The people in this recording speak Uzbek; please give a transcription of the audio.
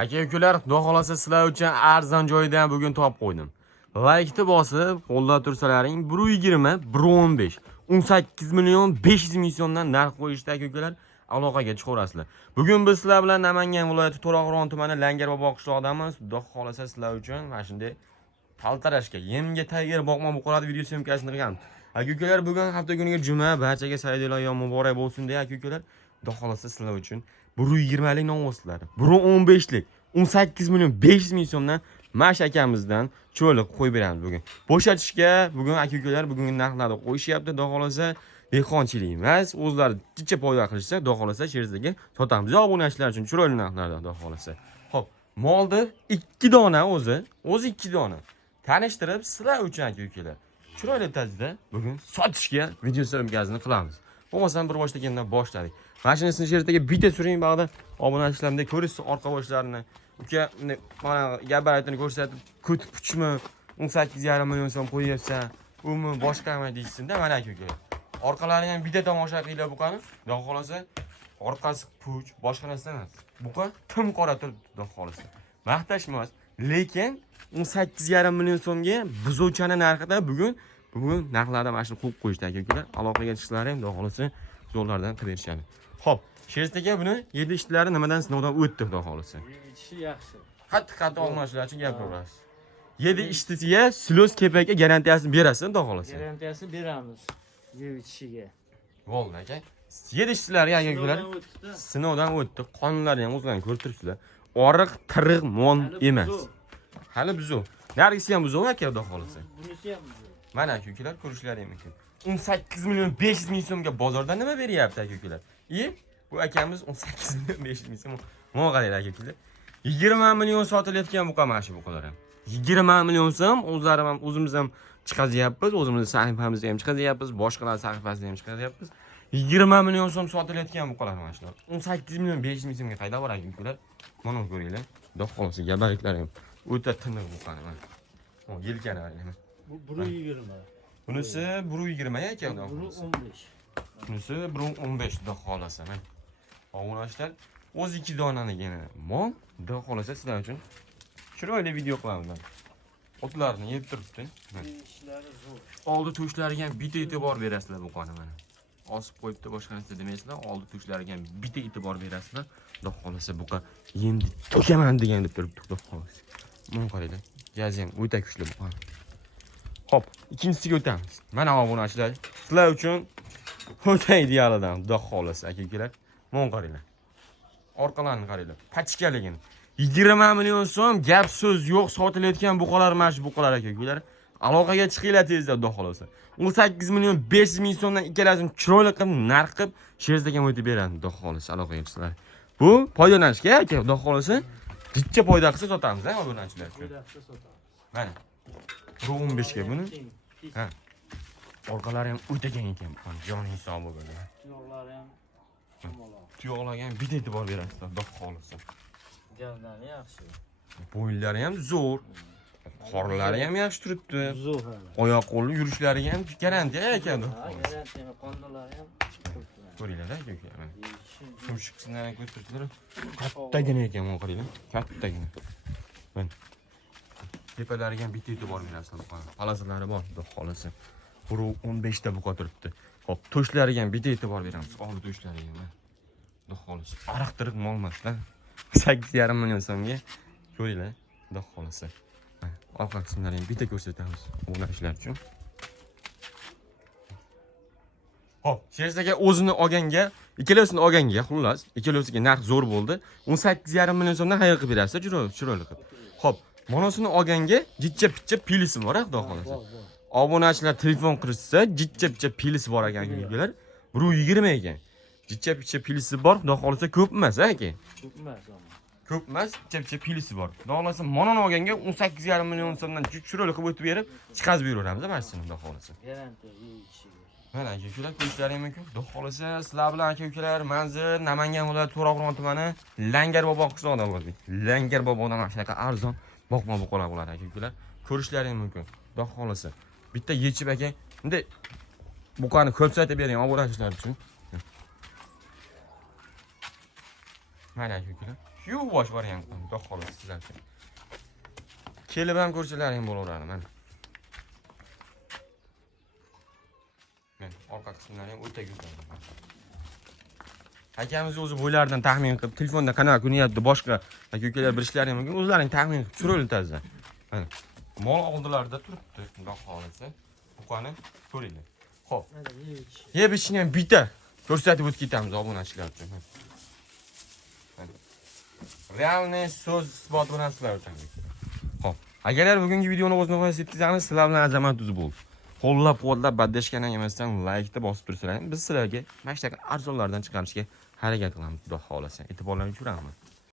Aka-ukalar, xudo xolasa sizlar uchun arzon joyidan bugun topib qo'ydim. Like bosib, qo'llab tursalaring 120, 115, 18 million 500 ming so'mdan narx qo'yishda aka-ukalar aloqaga chiqaverasizlar. Bugun biz sizlar bilan Namangan viloyati To'raqo'rg'on tumani Langarbobo qishlog'idamiz. Xudo xolasa sizlar uchun mana shunday paltarashga, yemga tayyor boqma buqarat video syomkasini qilganmiz. Aka-ukalar, bugun hafta kuniga juma, barchaga saydilar muborak bo'lsin deya aka-ukalar, xudo xolasa sizlar uchun 120 lik novvoslar, 115 lik 18 million 500 ming so'mdan Mash akamizdan cho'liq qo'yib beramiz bugun. Bo'shatishga bugun aka-ukalar bugungi narxlarni qo'yishyapti. Xudo xolasa dehqonchilik emas, o'zlari jicha foyda qilishsa, xudo xolasa sherzga sotamiz. Obunachilar uchun chiroyli narxlarda, xudo xolasa. Xo'p, molni 2 dona o'zi 2 dona tanishtirib sizlar uchun aka-ukalar chiroyli tarzda bugun sotishga video syomkasini qilamiz. Bo'lmasam bir boshlagandan boshladik. Mashinasini sherzga bitta suring bag'da obunachilarimda ko'rishsiz orqa boshlarini. Uka, mana gabaritini ko'rsatib, ko't puchmi 18,5 million so'm qo'yyapsan, umi boshqami deysiz-da, mana aka-ukalar. Orqalarini ham bitta tomosha qilinglar buqani. Xudo xolasa orqasi puch, boshqa narsa emas. Buqa tim qora turibdi, xudo xolasa. Maqtash emas, lekin 18,5 million so'mga buzuvchani narxida bugun narxlarda mana shuni qo'yib qo'yishdi aka-ukalar. Aloqaga chiqishlari ham xudo xolasa yo'llardan qilib berishadi. Xo'p, sherzga buni 7 ishchilari nimadan sinovdan o'tdi, xudo xolasa. Ishi yaxshi. Qattiq olmashular uchun gapiramiz. 7 ishtisiga silos kepakka garantiyasini berasiz, xudo xolasa. Garantiyasini beramiz. 7 ishiga. Bo'ldi aka. 7 ishchilari aka-ukalar sinovdan o'tdi. Qonunlarni ham o'zlaringiz ko'rib turibsizlar. Oriq, tiriq mon emas. Hali buzuv. Nargisi ham buzuv aka, xudo xolasa. Bunisi ham buzuv. Mana aka-ukalar ko'rishlari mumkin. 18 million 500 ming so'mga bozorda nima beryapti aka-ukalar? Bu akamiz 18 million 500 ming so'm. Mo'g'al aka-ukalar. 20 million sotilayotgan bu qamashi bu qadar ham. 20 million so'm o'zimiz ham chiqazyapmiz, o'zimizning sahifamizda ham chiqazyapmiz, boshqalar sahifasida ham chiqazyapmiz. 20 million so'm sotilayotgan bu qadar mashinalar. 18 million 500 ming so'mga qayda bor aka-ukalar? Mana ko'ringlar. Xudo xolasa gabaritlari ham o'ta tiniq bu qani mana. Yelkani mana. Bu 120. Bunisi 120 aka, xudo Bu xolasa. 15. Bunisi 115 xudo xolasa. Mana. Obunachilar o'z 2 donaligini mol, xudo xolasa sizlar uchun chiroyli video qilamiz. Otlarni yeb turibdi. Ishlari zo'r. Oldi to'shlariga ham bitta e'tibor berasizlar bu qoni mana. Osib qo'yibdi, boshqa narsa demaysizlar. Oldi to'shlariga ham bitta e'tibor berasizlar. Xudo xolasa buqa endi to'kaman degan deb turibdi, xudo xolasa. Mana qaranglar. Gazi ham o'ta kuchli bu qoni. Xo'p, ikkinchisiga o'tamiz. Mana obunachilar, sizlar uchun o'ta idealidan, xudo xolasa aka-ukalar. Mana qaranglar. Orqalarini qaranglar. Pachkaligini. 20 million so'm gap so'z yo'q sotilayotgan buqalar mash buqalar aka-ukalar. Aloqaga chiqinglar tezda, xudo xolasa. 18 million 500 ming so'mdan ikkalasini chiroyli qilib narx qilib sherzga o'tib beradi, xudo xolasa aloqaga chiqinglar. Bu foydalanishga aka, xudo xolasa jicha foyda qilsa sotamiz, obunachilar uchun. Foyda qilsa sotamiz. Mana. 15 ga buni. Ha. Orqalari ham o'ta keng ekan, jon hisobi bo'ladi. Tuyoqlari ham shomaloq. Tuyoqlarga ham bitta e'tibor berasizlar, xudo xolasa. Gavdani yaxshi. Bo'ynlari ham zo'r. Qorlari ham yaxshi turibdi. Zo'r hali. Oyoq qo'li yurishlariga ham garantiya ekan. Garantiya qonunlari ham turibdi. Ko'ringlar aka. Shumshiq qismlarni ko'rib turibsizlar. Kattagina ekan, mana qaranglar. Kattagina. Mana. Tepalariga ham bitta e'tibor berasizlar. Palazlari bor, xudo xolasa. 15 ta buqa turibdi. Xo'p, to'shlariga ham bitta e'tibor beramiz. Oldi to'shlariga ham. Xudo xolasa. Araqtirib mol emaslar. 8,5 million so'mga ko'ringlar, xudo xolasa. Orqa qismlarini bitta ko'rsatamiz obunachilar uchun. Xo'p, sherzga o'zini olganga, ikkalasini olganga, xullas, ikkalasiga narx zo'r bo'ldi. 18,5 million so'mdan xayr qilib berasiz, chiroyli qilib. Xo'p, monosini olganga jicha-picha pilisi bor, xudo xolasa. Obunachilar telefon qilsa, jicha-picha pilisi bor ekan aka-ukalar. 120 ekan. Jicha-picha pilisi bor, xudo xolasa ko'p emas, aka. Ko'p emas ama. Ko'p emas, jicha-picha pilisi bor. Xudo xolasa mononi olganga 18,5 million so'mdan chiroyli qilib o'tib berib, chiqazib beraveramiz, mana shuni xudo xolasa. Garantiya ishiga. Mana aka-ukalar ko'rishlari mumkin. Xudo xolasa sizlar bilan aka-ukalar manzil Namangan viloyati To'raqo'rg'on tumani Langarbobo qishlog'ida bo'ldik. Langarbobodan mana shunaqa arzon boqma buqalar bo'ladi aka-ukalar. Ko'rishlari mumkin. Xudo xolasa bitta yechib aka, bunday buqani ko'rsatib bering obunachilar uchun. Mana aka-ukalar. Shu yuvosh variant. Xudo xohlasa sizlar uchun. Kelib ham ko'rsalaring bo'laveradi mana. Men orqa qismlari ham o'ta go'zal. Akamiz o'zi bo'ylaridan taxmin qilib, telefonda qanaqa ko'rinyapti, boshqa aka-ukalar bilishlari mumkin. O'zlaring taxmin qilib turiltadi. Mana mol oldilarida turibdi, xudo xohlasa. Buqani ko'ringlar. Xo'p. Mana yeb ichish. Yeb ichishni ham bitta ko'rsatib o'tib ketamiz obunachilar uchun. Realniy so'z isbot bilan sizlar uchun. Xo'p. Agarlar bugungi videoni o'z nihoyasiga yetkazamiz, sizlar bilan azamat o'zi bo'ldi. Qo'llab-quvvatlab badashgani emasdan like-ni bosib tursalaring, biz sizlarga mana shunaqa arzonlardan chiqarishga harakat qilamiz, xudo xohlasa. E'tiborlaringizni uchun rahmat.